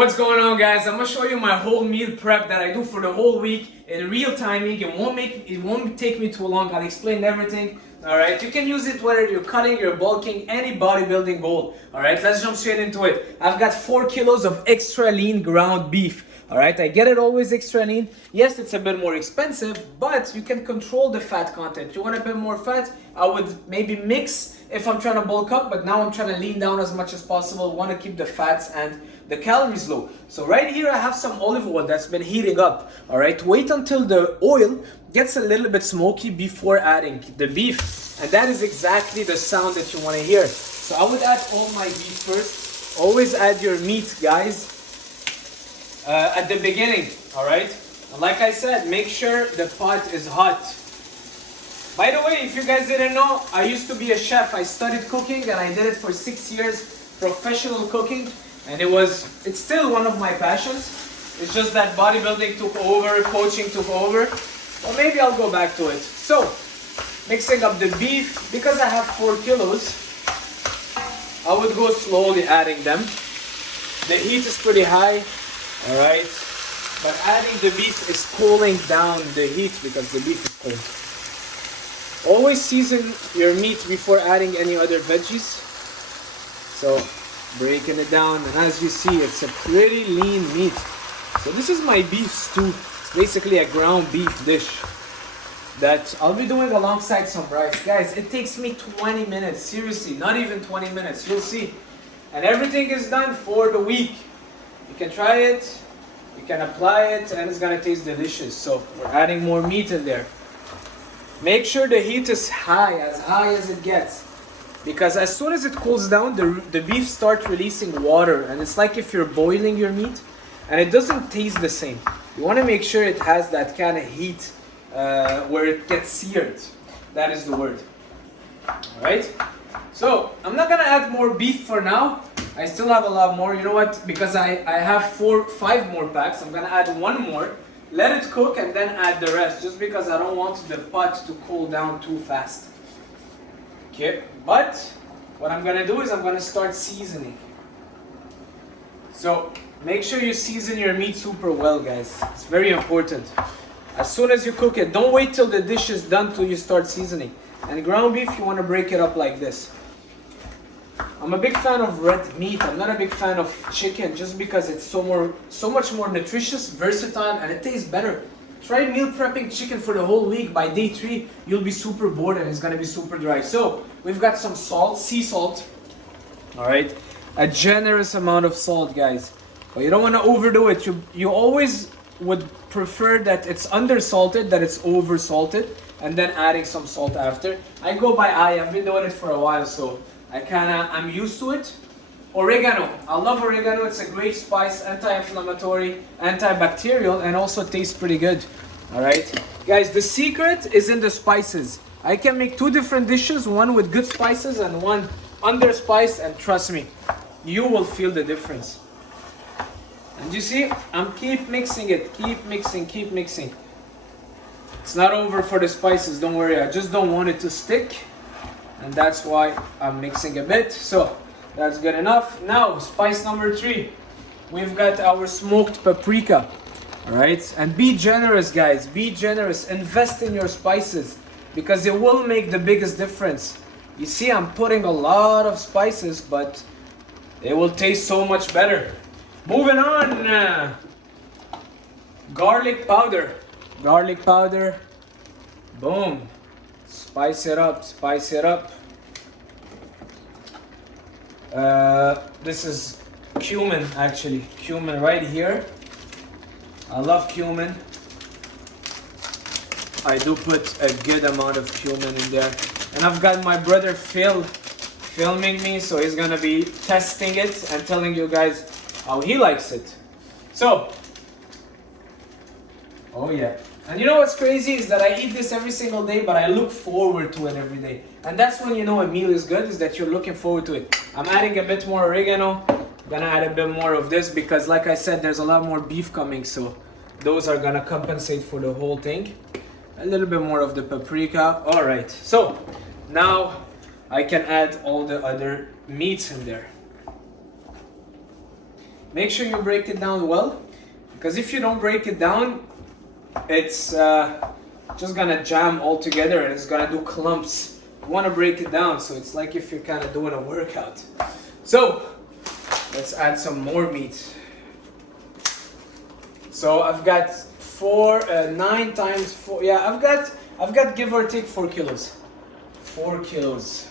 What's going on, guys? I'm gonna show you my whole meal prep that I do for the whole week in real timing. It won't take me too long. I'll explain everything. Alright, you can use it whether you're cutting, you're bulking, any bodybuilding goal. Alright, let's jump straight into it. I've got 4 kilos of extra lean ground beef. Alright, I get it always extra lean. Yes, it's a bit more expensive, but you can control the fat content. You want a bit more fat? I would maybe mix if I'm trying to bulk up, but now I'm trying to lean down as much as possible. Want to keep the fats and the calories low. So right here I have some olive oil that's been heating up. Alright, wait until the oil gets a little bit smoky before adding the beef. And that is exactly the sound that you want to hear. So I would add all my beef first. Always add your meat, guys, at the beginning. Alright, and like I said, make sure the pot is hot. By the way, if you guys didn't know, I used to be a chef. I studied cooking and I did it for 6 years, professional cooking. And it's still one of my passions. It's just that bodybuilding took over, coaching took over. Or maybe I'll go back to it. So, mixing up the beef, because I have 4 kilos, I would go slowly adding them. The heat is pretty high, alright? But adding the beef is cooling down the heat because the beef is cold. Always season your meat before adding any other veggies. So, breaking it down, and as you see, it's a pretty lean meat. So this is my beef stew. It's basically a ground beef dish that I'll be doing alongside some rice. Guys, it takes me 20 minutes, seriously, not even 20 minutes, you'll see. And everything is done for the week. You can try it, you can apply it, and it's gonna taste delicious. So we're adding more meat in there. Make sure the heat is high as it gets. Because as soon as it cools down, the beef starts releasing water. And it's like if you're boiling your meat and it doesn't taste the same. You want to make sure it has that kind of heat where it gets seared. That is the word. Alright? So, I'm not going to add more beef for now. I still have a lot more. You know what? Because I have 5 more packs. I'm going to add 1 more. Let it cook and then add the rest. Just because I don't want the pot to cool down too fast. Okay, but what I'm gonna do is I'm gonna start seasoning. So make sure you season your meat super well, guys. It's very important. As soon as you cook it, don't wait till the dish is done till you start seasoning. And ground beef, you want to break it up like this. I'm a big fan of red meat. I'm not a big fan of chicken just because it's so much more nutritious, versatile, and it tastes better. Try meal prepping chicken for the whole week. By day 3, you'll be super bored and it's gonna be super dry. So, we've got some salt, sea salt. Alright, a generous amount of salt, guys. But you don't wanna overdo it. You always would prefer that it's undersalted, that it's over salted, and then adding some salt after. I go by eye. I've been doing it for a while, so I'm used to it. Oregano. I love oregano. It's a great spice, anti-inflammatory, antibacterial, and also tastes pretty good. Alright? Guys, the secret is in the spices. I can make 2 different dishes, one with good spices and one underspiced, and trust me, you will feel the difference. And you see, I'm keep mixing it, keep mixing. It's not over for the spices, don't worry. I just don't want it to stick, and that's why I'm mixing a bit. So, that's good enough. Now, spice number 3. We've got our smoked paprika. Alright? And be generous, guys. Be generous. Invest in your spices. Because it will make the biggest difference. You see, I'm putting a lot of spices, but it will taste so much better. Moving on. Garlic powder. Garlic powder. Boom. Spice it up. Spice it up. This is cumin, actually. Cumin right here. I love cumin. I do put a good amount of cumin in there. And I've got my brother Phil filming me, so he's gonna be testing it and telling you guys how he likes it. So, oh yeah. And you know what's crazy is that I eat this every single day, but I look forward to it every day. And that's when you know a meal is good, is that you're looking forward to it. I'm adding a bit more oregano. I'm gonna add a bit more of this because, like I said, there's a lot more beef coming, so those are gonna compensate for the whole thing. A little bit more of the paprika. Alright, so now I can add all the other meats in there. Make sure you break it down well, because if you don't break it down, it's just gonna jam all together and it's gonna do clumps. You want to break it down so it's like if you're kind of doing a workout. So let's add some more meat. So I've got 9 times 4. Yeah, I've got give or take 4 kilos. 4 kilos.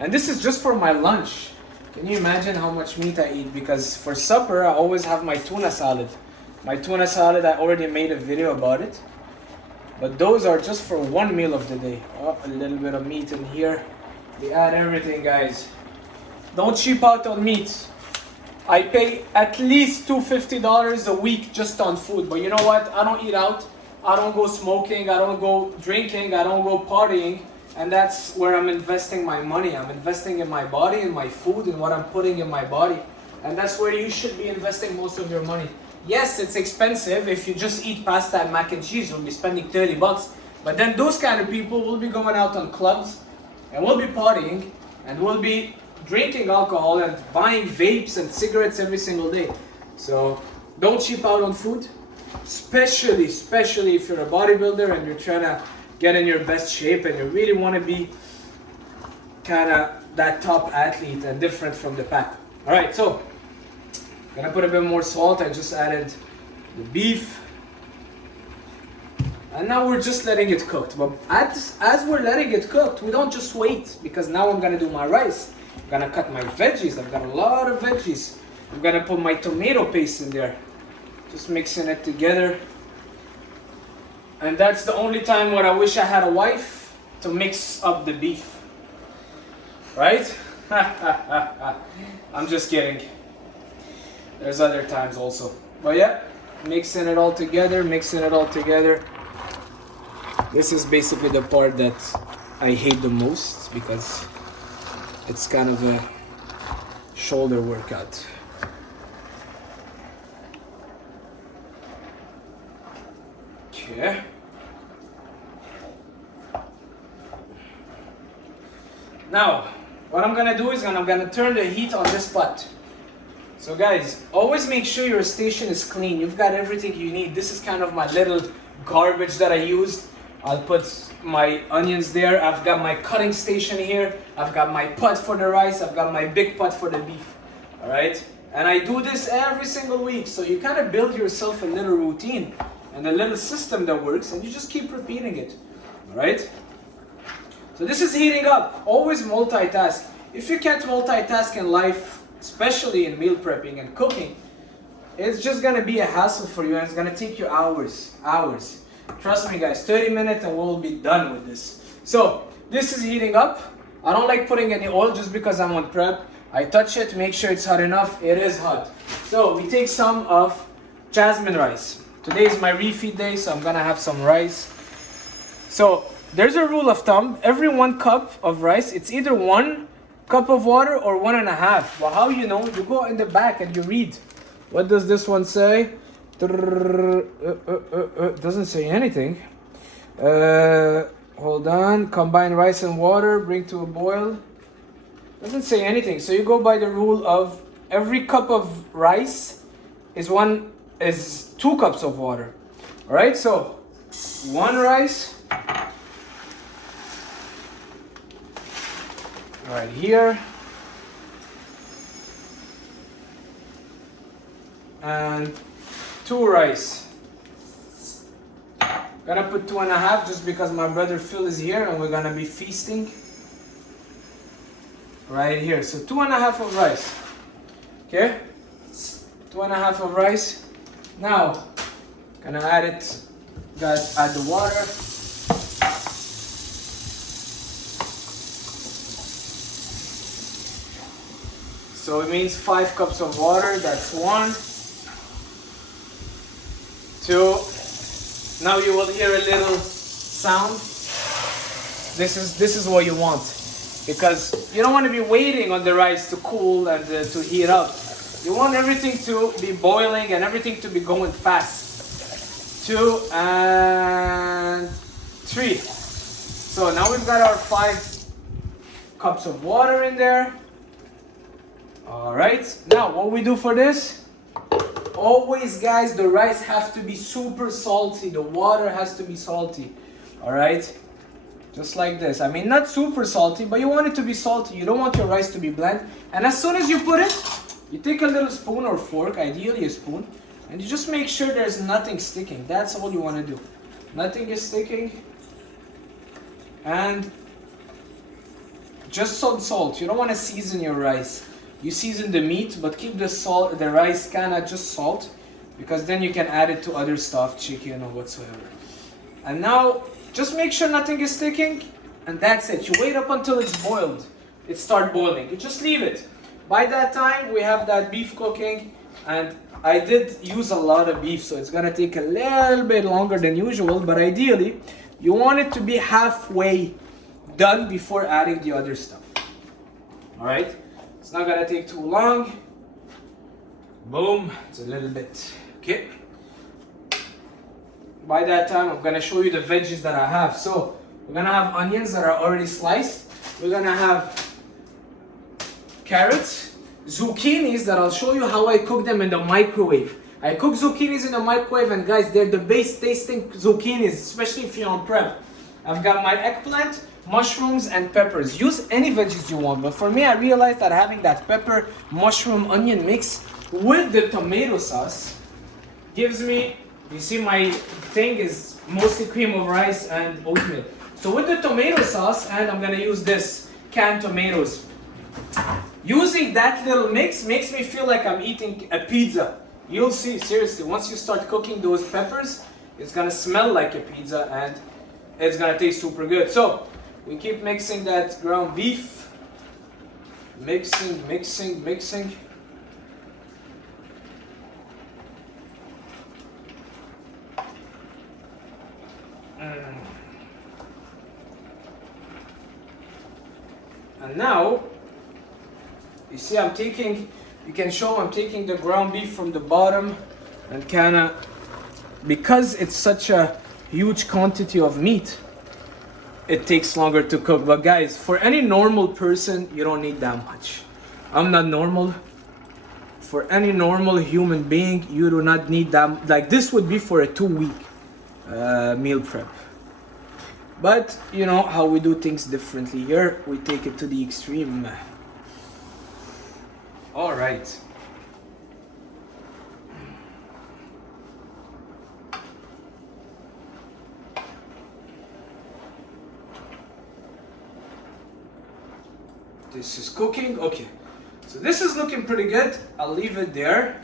And this is just for my lunch. Can you imagine how much meat I eat? Because for supper, I always have my tuna salad. My tuna salad, I already made a video about it. But those are just for one meal of the day. Oh, a little bit of meat in here. We add everything, guys. Don't cheap out on meat. I pay at least $250 a week just on food. But you know what? I don't eat out. I don't go smoking. I don't go drinking. I don't go partying. And that's where I'm investing my money. I'm investing in my body, in my food, and what I'm putting in my body. And that's where you should be investing most of your money. Yes, it's expensive. If you just eat pasta and mac and cheese, you'll be spending $30. But then those kind of people will be going out on clubs, and will be partying, and will be drinking alcohol and buying vapes and cigarettes every single day. So don't cheap out on food, especially if you're a bodybuilder and you're trying to get in your best shape and you really want to be kind of that top athlete and different from the pack. All right, so gonna put a bit more salt. I just added the beef, and now we're just letting it cook. But as we're letting it cook, we don't just wait, because now I'm gonna do my rice. I'm gonna cut my veggies. I've got a lot of veggies. I'm gonna put my tomato paste in there, just mixing it together. And that's the only time where I wish I had a wife to mix up the beef. Right? I'm just kidding. There's other times also. But yeah, mixing it all together. This is basically the part that I hate the most, because it's kind of a shoulder workout. Okay. Now, what I'm gonna do is I'm gonna turn the heat on this pot. So guys, always make sure your station is clean. You've got everything you need. This is kind of my little garbage that I used. I'll put my onions there. I've got my cutting station here. I've got my pot for the rice. I've got my big pot for the beef. All right? And I do this every single week. So you kind of build yourself a little routine and a little system that works, and you just keep repeating it. All right? So this is heating up. Always multitask. If you can't multitask in life, especially in meal prepping and cooking, it's just gonna be a hassle for you, and it's gonna take you hours. Trust me guys, 30 minutes and we'll be done with this. So this is heating up. I don't like putting any oil just because I'm on prep. I touch it, make sure it's hot enough. It is hot. So we take some of jasmine rice. Today is my refeed day, so I'm gonna have some rice. So there's a rule of thumb. Every 1 cup of rice, it's either 1 cup of water or 1.5. Well, how you know? You go in the back and you read. What does this one say? Doesn't say anything. Hold on. Combine rice and water. Bring to a boil. Doesn't say anything. So you go by the rule of every cup of rice is 2 cups of water. All right. So 1 rice. Right here. And 2 rice. Gonna put 2.5 just because my brother Phil is here and we're gonna be feasting right here. So 2.5 of rice. Okay? 2.5 of rice. Now, gonna add it. Guys, add the water. So it means 5 cups of water. That's 1. 2. Now you will hear a little sound. This is what you want, because you don't want to be waiting on the rice to cool and to heat up. You want everything to be boiling and everything to be going fast. 2 and 3. So now we've got our 5 cups of water in there. All right, now what we do for this, always guys, the rice has to be super salty. The water has to be salty. All right, just like this. I mean, not super salty, but you want it to be salty. You don't want your rice to be bland. And as soon as you put it, you take a little spoon or fork, ideally a spoon, and you just make sure there's nothing sticking. That's all you want to do. Nothing is sticking. And just some salt. You don't want to season your rice. You season the meat, but keep the rice kind of just salt, because then you can add it to other stuff, chicken or whatsoever. And now, just make sure nothing is sticking, and that's it. You wait up until it's boiled. It starts boiling. You just leave it. By that time, we have that beef cooking, and I did use a lot of beef, so it's gonna take a little bit longer than usual, but ideally, you want it to be halfway done before adding the other stuff. All right? It's not gonna take too long. Boom, it's a little bit, okay? By that time, I'm gonna show you the veggies that I have. So, we're gonna have onions that are already sliced. We're gonna have carrots, zucchinis that I'll show you how I cook them in the microwave. I cook zucchinis in the microwave, and guys, they're the best tasting zucchinis, especially if you're on prep. I've got my eggplant, mushrooms, and peppers. Use any veggies you want, but for me, I realized that having that pepper, mushroom, onion mix with the tomato sauce gives me, you see my thing is mostly cream of rice and oatmeal. So with the tomato sauce, and I'm gonna use this canned tomatoes. Using that little mix makes me feel like I'm eating a pizza. You'll see, seriously, once you start cooking those peppers, it's gonna smell like a pizza and it's gonna taste super good. So we keep mixing that ground beef. Mixing, mixing, mixing. And now, you see I'm taking, you can show I'm taking the ground beef from the bottom and kinda, because it's such a huge quantity of meat, it takes longer to cook. But guys, for any normal person, you don't need that much. I'm not normal. For any normal human being, you do not need that. Like this would be for a 2-week meal prep. But you know how we do things differently here. We take it to the extreme. All right. This is cooking. Okay. So this is looking pretty good. I'll leave it there.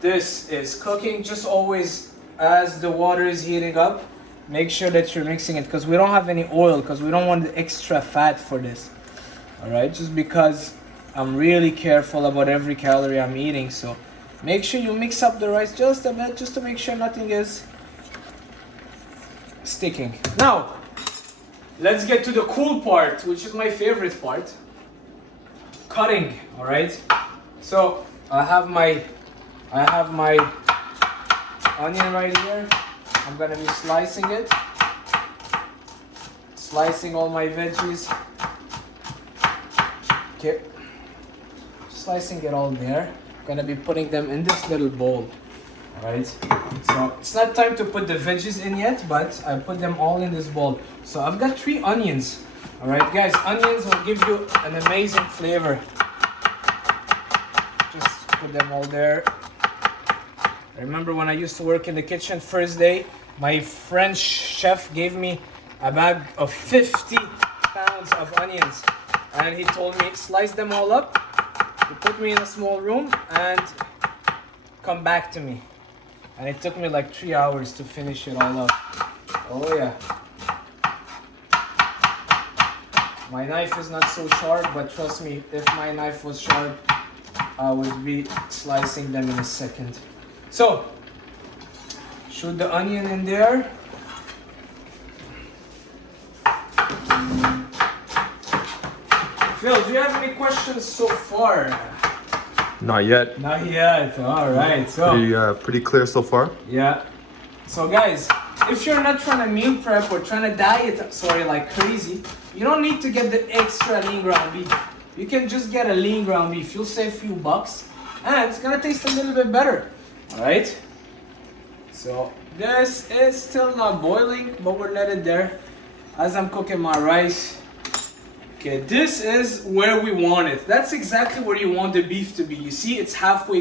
This is cooking. Just always, as the water is heating up, make sure that you're mixing it, because we don't have any oil, because we don't want the extra fat for this. All right, just because I'm really careful about every calorie I'm eating. So make sure you mix up the rice just a bit, just to make sure nothing is sticking. Now, let's get to the cool part, which is my favorite part. Cutting, all right? So I have my onion right here. I'm gonna be slicing it. Slicing all my veggies. Okay. Slicing it all there. Gonna be putting them in this little bowl. Alright. So it's not time to put the veggies in yet, but I put them all in this bowl. So I've got 3 onions. Alright guys, onions will give you an amazing flavor. Just put them all there. I remember when I used to work in the kitchen, first day, my French chef gave me a bag of 50 pounds of onions. And he told me, slice them all up. He put me in a small room and come back to me. And it took me like 3 hours to finish it all up. Oh yeah. My knife is not so sharp, but trust me, if my knife was sharp, I would be slicing them in a second. So, shoot the onion in there. Phil, do you have any questions so far? Not yet. Not yet. All right. So pretty clear so far. yeah. So guys, if you're not trying to meal prep or trying to diet, like crazy, you don't need to get the extra lean ground beef. You can just get a lean ground beef. You'll save a few bucks and it's gonna taste a little bit better. Alright? So this is still not boiling, but we'll let it there as I'm cooking my rice. Okay, this is where we want it. That's exactly where you want the beef to be. You see, it's halfway